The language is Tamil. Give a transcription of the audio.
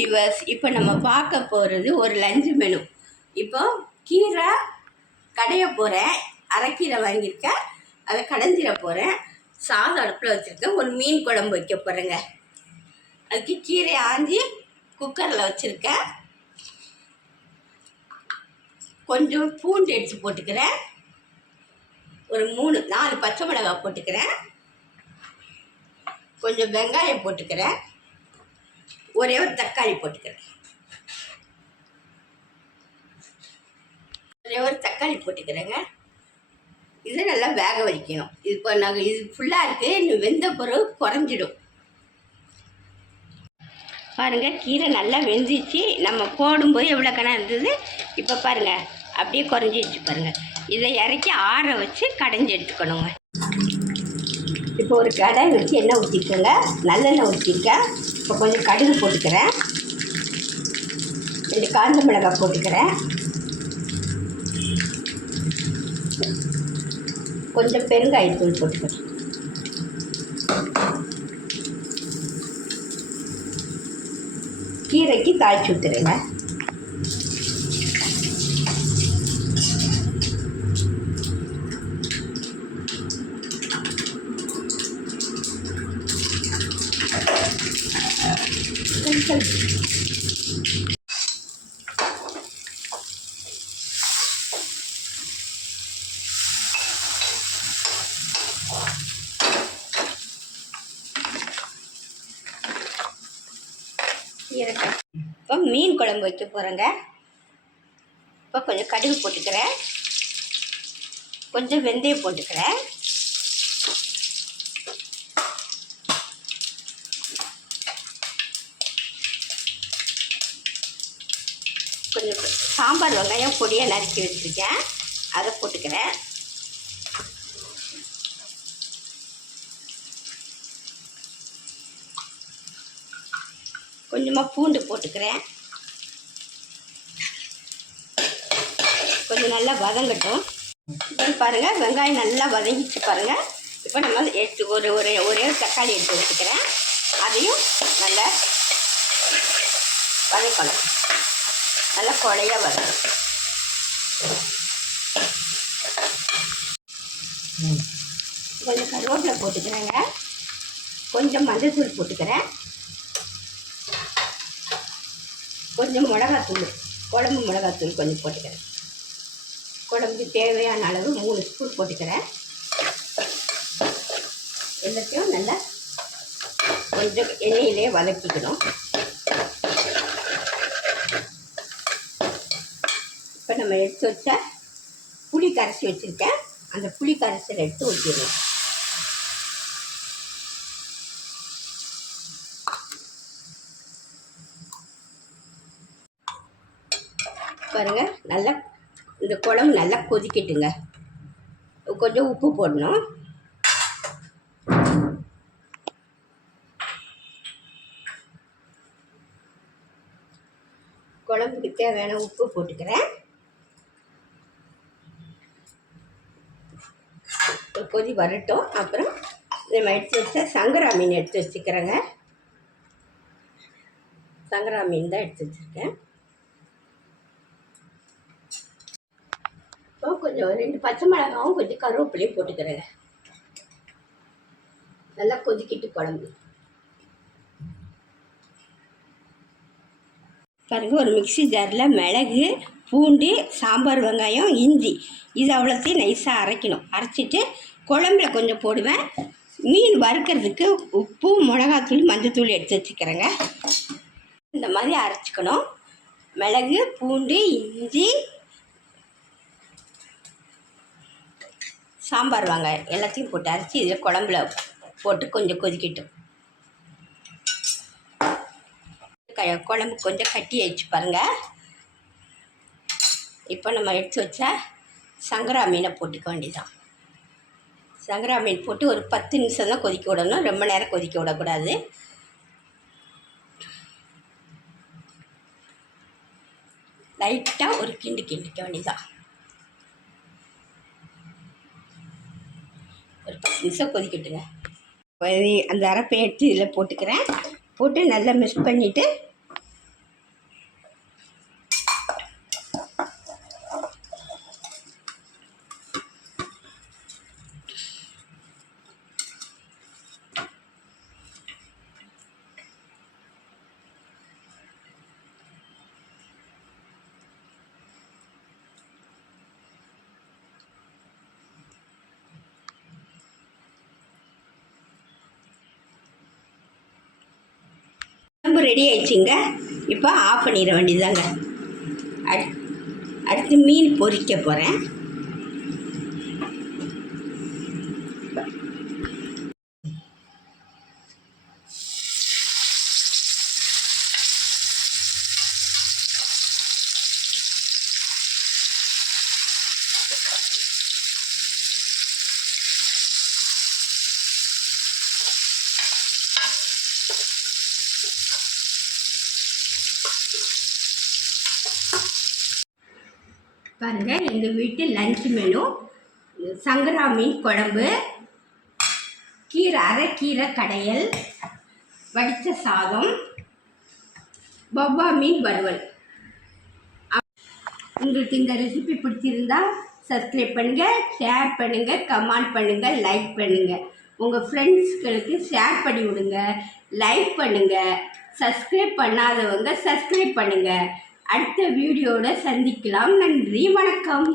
வியூவர்ஸ், இப்போ நம்ம பார்க்க போகிறது ஒரு லஞ்சு மெனு. இப்போ கீரை கடைய போகிறேன், அரைக்கீரை வாங்கியிருக்கேன், அதை கடைஞ்சிட போகிறேன். சாதம் அடுப்பில் வச்சுருக்கேன், ஒரு மீன் குழம்பு வைக்க போகிறேங்க. அதுக்கு கீரை ஆஞ்சி குக்கரில் வச்சுருக்கேன். கொஞ்சம் பூண்டு எடுத்து போட்டுக்கிறேன், ஒரு 3-4 பச்சை மிளகாய் போட்டுக்கிறேன், கொஞ்சம் வெங்காயம் போட்டுக்கிறேன், ஒரே ஒரு தக்காளி போட்டுக்கிறேன். ஒரே ஒரு தக்காளி போட்டுக்கிறேங்க. இதை நல்லா வேக வைக்கணும். இப்போ நாங்கள் இது ஃபுல்லாக இருக்குது, இன்னும் வெந்த பிறகு குறைஞ்சிடும். பாருங்கள், கீரை நல்லா வெந்துச்சு. நம்ம போடும்போது எவ்வளோ கணம் இருந்தது, இப்போ பாருங்கள் அப்படியே குறைஞ்சிடுச்சு பாருங்கள். இதை இறக்கி ஆற வச்சு கடைஞ்சி எடுத்துக்கணுங்க. இப்போ ஒரு கடாய் வச்சு எண்ணெய் ஊற்றிக்கோங்க, நல்லெண்ணெய் ஊற்றிருக்கேன். இப்போ கொஞ்சம் கடுகு போட்டுக்கிறேன், 2 காஞ்ச மிளகாய் போட்டுக்கிறேன், கொஞ்சம் பெருங்காயத்தூள் போட்டுக்கிறேன், கீரைக்கு தாளிச்சு ஊற்றுறேங்க. இப்போ மீன் குழம்பு வைக்க போகிறேங்க. இப்போ கொஞ்சம் கடுகு போட்டுக்கிறேன், கொஞ்சம் வெந்தயம் போட்டுக்கிறேன், கொஞ்சம் சாம்பார் வெங்காயம் பொடியாக நறுக்கி வச்சுருக்கேன், அதை போட்டுக்கிறேன். கொஞ்சமாக பூண்டு போட்டுக்கிறேன். கொஞ்சம் நல்லா வதங்கட்டும். இப்போ பாருங்கள், வெங்காயம் நல்லா வதங்கிச்சு பாருங்கள். இப்போ நம்ம எடுத்து ஒரே தக்காளி எடுத்து வச்சுக்கிறேன், அதையும் நல்லா வதக்கணும், நல்லா குழையாக வதக்கணும். கொஞ்சம் கருவேப்பிலை போட்டுக்கிறேங்க, கொஞ்சம் மஞ்சள்தூள் போட்டுக்கிறேன், கொஞ்சம் மிளகாத்தூள், குழம்பு மிளகாத்தூள் கொஞ்சம் போட்டுக்கிறேன். குழம்புக்கு தேவையான அளவு 3 ஸ்பூன் போட்டுக்கிறேன். எல்லாத்தையும் நல்லா கொஞ்சம் எண்ணெயிலே வதக்கிக்கணும். இப்போ நம்ம எடுத்து வச்ச புளி கரைச்சி வச்சுருக்கேன், அந்த புளி கரைசலை எடுத்து ஊற்றிடணும். பாருங்கள், நல்லா இந்த குழம்பு நல்லா கொதிக்கட்டுங்க. கொஞ்சம் உப்பு போடணும். குழம்புக்கு தேவையான உப்பு போட்டுக்கிறேன். கொதி வரட்டும். அப்புறம் நம்ம எடுத்து வச்ச சங்கரா மீன் எடுத்து வச்சுக்கிறேங்க. சங்கரா மீன் தான் எடுத்து வச்சுருக்கேன். இப்போ கொஞ்சம் 2 பச்சை மிளகாவும் கொஞ்சம் கருவேப்பிலையும் போட்டுக்கிறேங்க. நல்லா கொதிக்கிட்டு குழம்பு. பாருங்க, ஒரு மிக்ஸி ஜாரில் மிளகு, பூண்டு, சாம்பார் வெங்காயம், இஞ்சி இது அவ்வளோத்தையும் நைஸாக அரைக்கணும். அரைச்சிட்டு குழம்புல கொஞ்சம் போடுவேன். மீன் வறுக்கிறதுக்கு உப்பு, மிளகாத்தூள், மஞ்சத்தூள் எடுத்து வச்சுக்கிறேங்க. இந்த மாதிரி அரைச்சிக்கணும். மிளகு, பூண்டு, இஞ்சி, சாம்பார் வெங்காயம் எல்லாத்தையும் போட்டு அரைச்சி இதில் குழம்புல போட்டு கொஞ்சம் கொதிக்கட்டும். குழம்பு கொஞ்சம் கட்டி ஆயிடுச்சு பாருங்கள். இப்போ நம்ம எடுத்து வச்ச சங்கரா மீனை போட்டுக்க வேண்டியதான். சங்கரா மீன் போட்டு ஒரு 10 நிமிஷம் தான் கொதிக்க விடணும், ரொம்ப நேரம் கொதிக்க விடக்கூடாது. லைட்டாக ஒரு கிண்டிக்க வேண்டியதான். ஒரு 10 நிமிஷம் கொதிக்கட்டுங்க. அந்த அரைப்பை எடுத்து இதில் போட்டுக்கிறேன். போட்டு நல்லா மிக்ஸ் பண்ணிவிட்டு குழம்பு ரெடி ஆயிடுச்சுங்க. இப்போ ஆஃப் பண்ணிட வேண்டியதாங்க. அடுத்து மீன் பொரிக்க போகிறேன். பாருங்கள், எங்கள் வீட்டு லஞ்ச் மெனு சங்கரா மீன் குழம்பு, அரைக்கீரை கடையல், வடித்த சாதம், வவ்வா மீன் வறுவல். உங்களுக்கு இந்த ரெசிபி பிடிச்சிருந்தா சப்ஸ்கிரைப் பண்ணுங்கள், ஷேர் பண்ணுங்கள், கமெண்ட் பண்ணுங்கள், லைக் பண்ணுங்கள். உங்கள் ஃப்ரெண்ட்ஸ்களுக்கு ஷேர் பண்ணி விடுங்க, லைக் பண்ணுங்கள். சப்ஸ்கிரைப் பண்ணாதவங்க சப்ஸ்கிரைப் பண்ணுங்கள். அடுத்த வீடியோவில் சந்திக்கலாம். நன்றி, வணக்கம்.